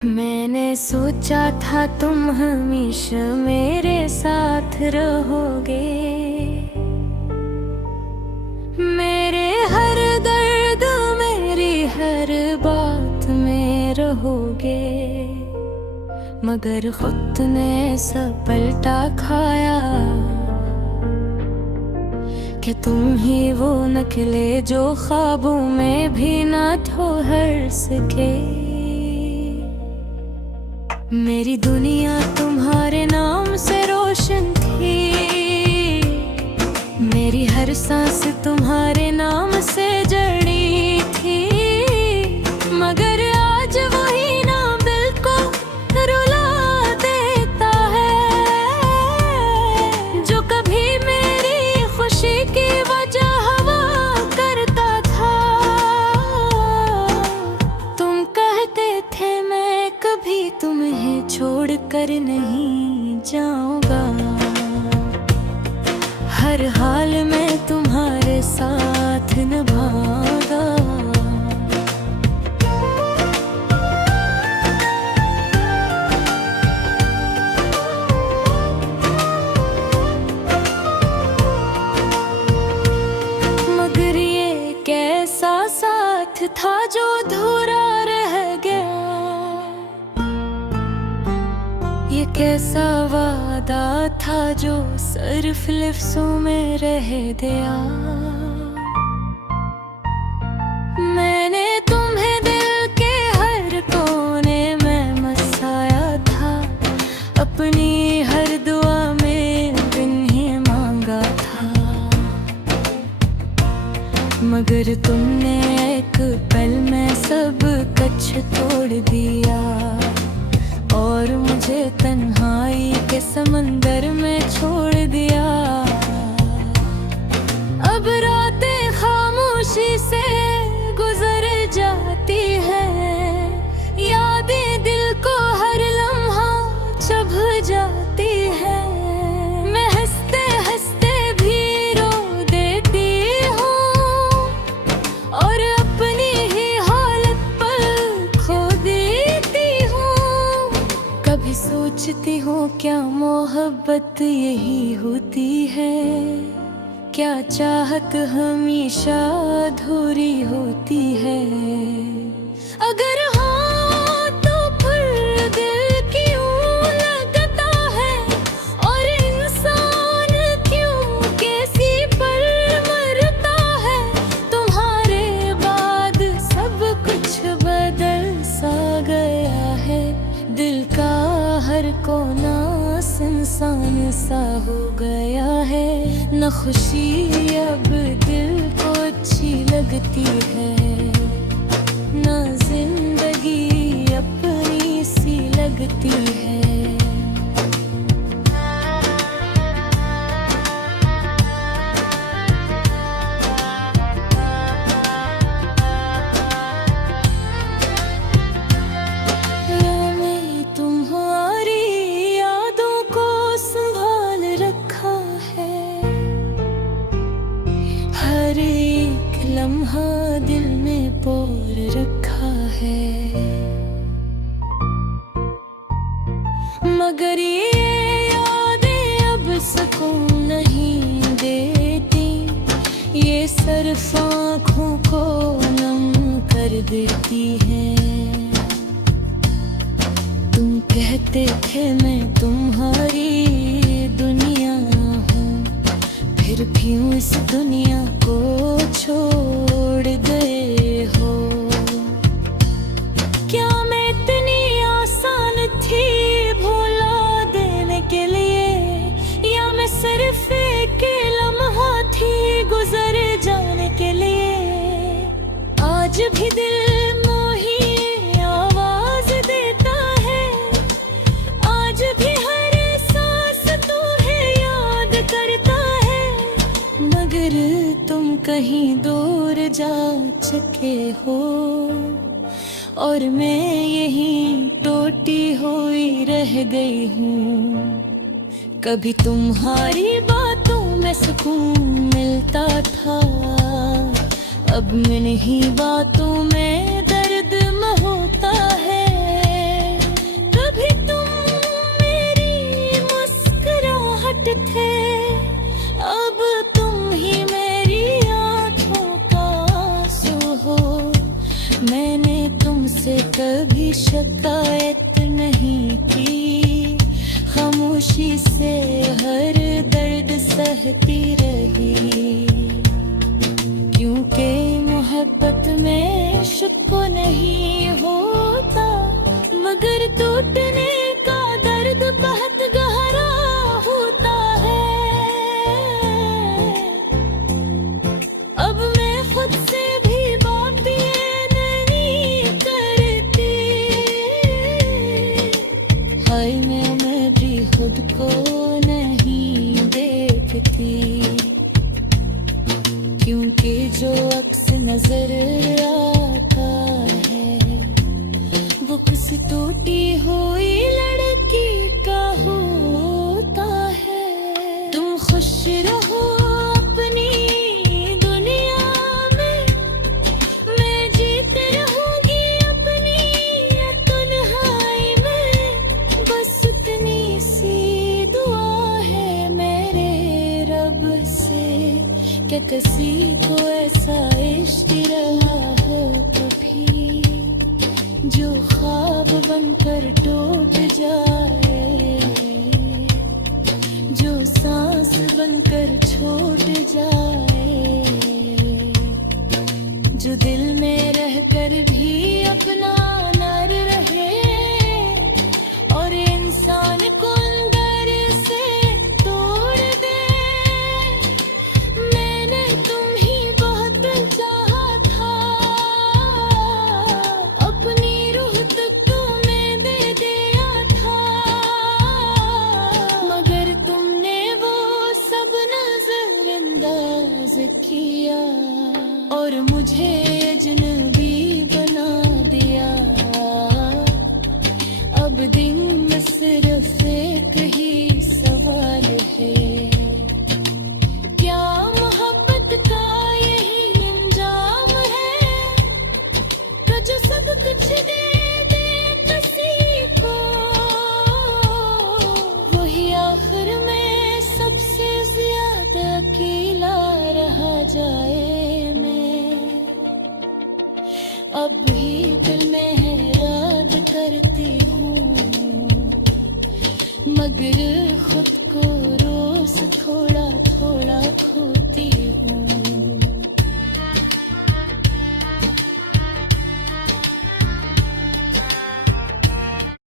मैंने सोचा था तुम हमेशा मेरे साथ रहोगे, मेरे हर दर्द मेरी हर बात में रहोगे। मगर खुद ने सब पलटा खाया कि तुम ही वो निकले जो ख्वाबों में भी ना ठहर सके। मेरी दुनिया तुम्हारे नाम से रोशन थी, मेरी हर सांस तुम्हारे नाम से जड़ी थी। मगर आज वही नाम दिल को रुला देता है, जो कभी मेरी खुशी की वजह हवा करता था। तुम कहते थे मैं कभी तुम्हें छोड़ कर नहीं जाऊंगा, हर हाल में तुम्हारे साथ निभाऊंगा। मगर ये कैसा साथ था जो अधूरा रह गया, ये कैसा वादा था जो सिर्फ लफ्ज़ों में रह गया। मैंने तुम्हें दिल के हर कोने में बसाया था, अपनी हर दुआ में तुम्हें मांगा था। मगर तुमने एक पल में सब कुछ तोड़ दिया और मुझे तन्हाई के समंदर में छोड़ दिया। अब रातें खामोशी से गुजर जाती हैं, यादें दिल को हर लम्हा चुभ जाती हैं। मैं हंसते हंसते भी रो देती हूँ और अपनी ही हालत पर खो देती हूँ। कभी सोचती हूँ क्या मोहब्बत यही होती है, क्या चाहत हमेशा अधूरी होती है। अगर हाँ तो फिर दिल क्यों लगता है, और इंसान क्यों कैसी पर मरता है। तुम्हारे बाद सब कुछ बदल सा गया है, दिल का हर कोना सुनसान सा हो गया है। न खुशी अब दिल को अच्छी लगती है, न जिंदगी अपनी सी लगती है। हर एक लम्हा दिल में पोर रखा है, मगर ये यादें अब सुकून नहीं देती, ये सिर्फ आँखों को नम कर देती हैं। तुम कहते थे मैं तुम्हारी दुनिया हूँ, फिर भी इस दुनिया को छोड़ गए हो। क्या मैं इतनी आसान थी भुला देने के लिए, या मैं सिर्फ एक लम्हा थी गुजर जाने के लिए। आज भी दिल मोही आवाज देता है, आज भी हर सांस तुम्हें याद करता है। मगर तुम कहीं दूर जा चुके हो और मैं यहीं टूटी हुई रह गई हूँ। कभी तुम्हारी बातों में सुकून मिलता था, अब मैं नहीं बातों में दर्द होता है। शिकायत नहीं की, खामोशी से हर दर्द सहती रही। क्योंकि मोहब्बत में इश्क को नहीं होता, मगर टूटने का दर्द बहुत गहरा होता है। अब मैं खुद से भी बात ये नहीं करती, हाय मैं भी खुद को नहीं देखती। क्योंकि जो अक्स नजर आता है, वो किसी टूटी हुई लड़की का होता है। तुम खुश रहो अपनी दुनिया में, मैं जीते रहूंगी अपनी तन्हाई में। बस इतनी सी दुआ है मेरे रब से, क्या किसी को ऐसा इश्क रहा हो कभी, जो ख्वाब बनकर टूट जाए, जो सांस बनकर छूट जाए, जो दिल में रहकर भी अपना ना रहे, और इंसान को अंदर से तोड़ दे। मैंने तुम ही बहुत चाहा था, अपनी रूह तक तुम्हें दे दिया था, मगर तुमने वो सब नजरअंदाज किया, और मुझे अजनबी बना दिया। अब दिन में सिर्फ एक ही सवाल है, क्या मोहब्बत का यही अंजाम है, कि जो सब कुछ दे दे किसी को, वही आखिर में सबसे ज्यादा अकेला रह जाए। मैं अब भी दिल में है याद करती हूँ, मगर खुद को रोज थोड़ा